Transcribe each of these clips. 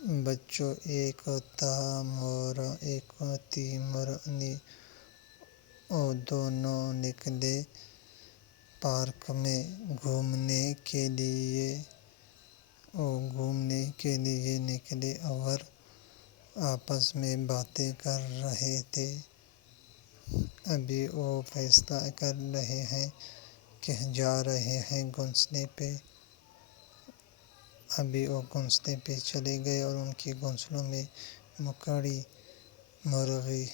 بچوں، ایک تھا مورا ایک تھی مرغنی، وہ دونوں نکلے پارک میں گھومنے کے لیے نکلے اور آپس میں باتیں کر رہے تھے۔ ابھی وہ فیصلہ کر رہے ہیں کہ جا رہے ہیں گھونسلے پہ۔ ابھی وہ گھونسلے پہ چلے گئے اور ان کے گھونسلوں میں مکڑی، مرغی،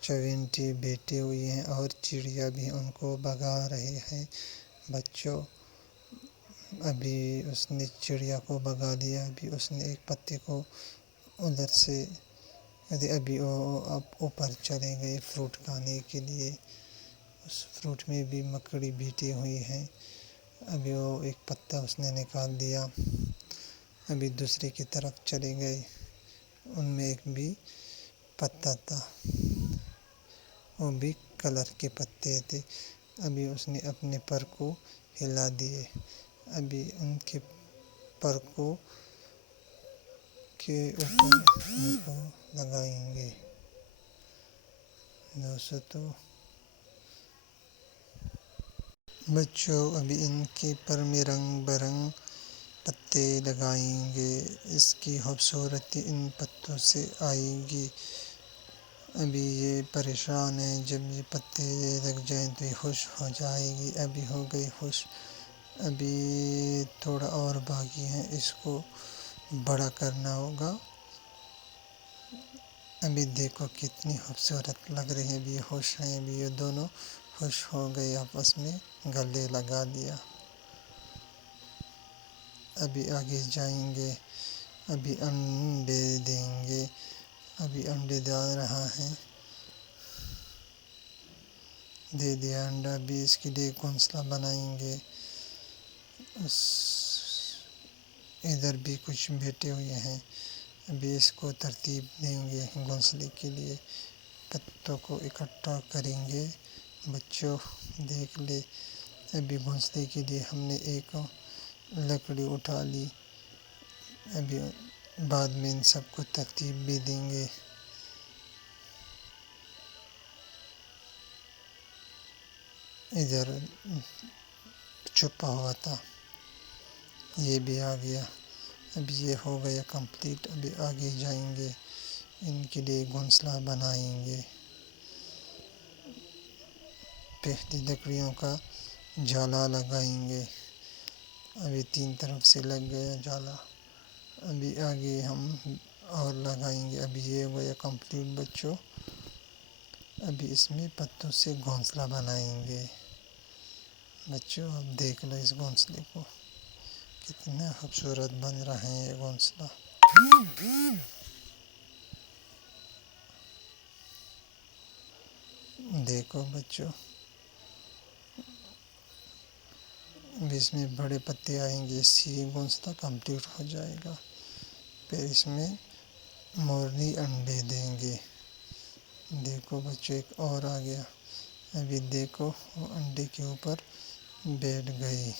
چیونٹی بیٹھی ہوئی ہیں اور چڑیا بھی ان کو بھگا رہے ہیں۔ بچوں، ابھی اس نے چڑیا کو بھگا دیا۔ ابھی اس نے ایک پتے کو ادھر سے ابھی وہ اوپر چلے گئے فروٹ کھانے کے لیے۔ اس فروٹ میں بھی مکڑی بیٹھی ہوئی ہے۔ ابھی وہ ایک پتا اس نے نکال دیا۔ ابھی دوسرے کی طرف چلے گئے، ان میں ایک بھی پتا تھا، وہ بھی کلر کے پتے تھے۔ ابھی اس نے اپنے پر کو ہلا دیے۔ ابھی ان کے پر کے اوپر ان کو لگائیں گے۔ دوستو بچوں، ابھی ان کے پر میں رنگ برنگ پتے لگائیں گے۔ اس کی خوبصورتی ان پتوں سے آئے گی۔ ابھی یہ پریشان ہے، جب یہ پتے لگ جائیں تو یہ خوش ہو جائے گی۔ ابھی ہو گئی خوش۔ ابھی تھوڑا اور باقی ہے، اس کو بڑا کرنا ہوگا۔ ابھی دیکھو کتنی خوبصورت لگ رہی ہے۔ ابھی یہ خوش ہیں، ابھی یہ دونوں خوش ہو گئے، آپس میں گلے لگا لیا۔ ابھی آگے جائیں گے، ابھی انڈے دیں گے۔ ابھی انڈے دے رہا ہے، دے دیا انڈا۔ ابھی اس کے لیے گھونسلہ بنائیں گے۔ ادھر بھی کچھ بیٹھے ہوئے ہیں۔ ابھی اس کو ترتیب دیں گے گھونسلے کے لیے، پتوں کو اکٹھا کریں گے۔ بچوں دیکھ لے، ابھی گھونسلے کے لیے ہم نے ایک لکڑی اٹھا لی۔ ابھی بعد میں ان سب کو ترتیب بھی دیں گے۔ ادھر چھپا ہوا تھا، یہ بھی آ گیا۔ ابھی یہ ہو گیا کمپلیٹ۔ ابھی آگے جائیں گے، ان کے لیے گھونسلہ بنائیں گے۔ پہلی لکڑیوں کا جالا لگائیں گے۔ ابھی 3 طرف سے لگ گیا جالا۔ ابھی آگے ہم اور لگائیں گے۔ ابھی یہ ہو گیا کمپلیٹ بچوں۔ ابھی اس میں پتوں سے گھونسلہ بنائیں گے۔ بچوں اب دیکھ لو اس گھونسلے کو، کتنا خوبصورت بن رہا ہے یہ گھونسلہ۔ دیکھو بچوں، اب اس میں بڑے پتے آئیں گے، اس سے یہ گھونسلہ کمپلیٹ ہو جائے گا۔ پھر اس میں مورنی انڈے دیں گے۔ دیکھو بچوں، ایک اور آ گیا۔ ابھی دیکھو وہ انڈے کے اوپر بیٹھ گئی۔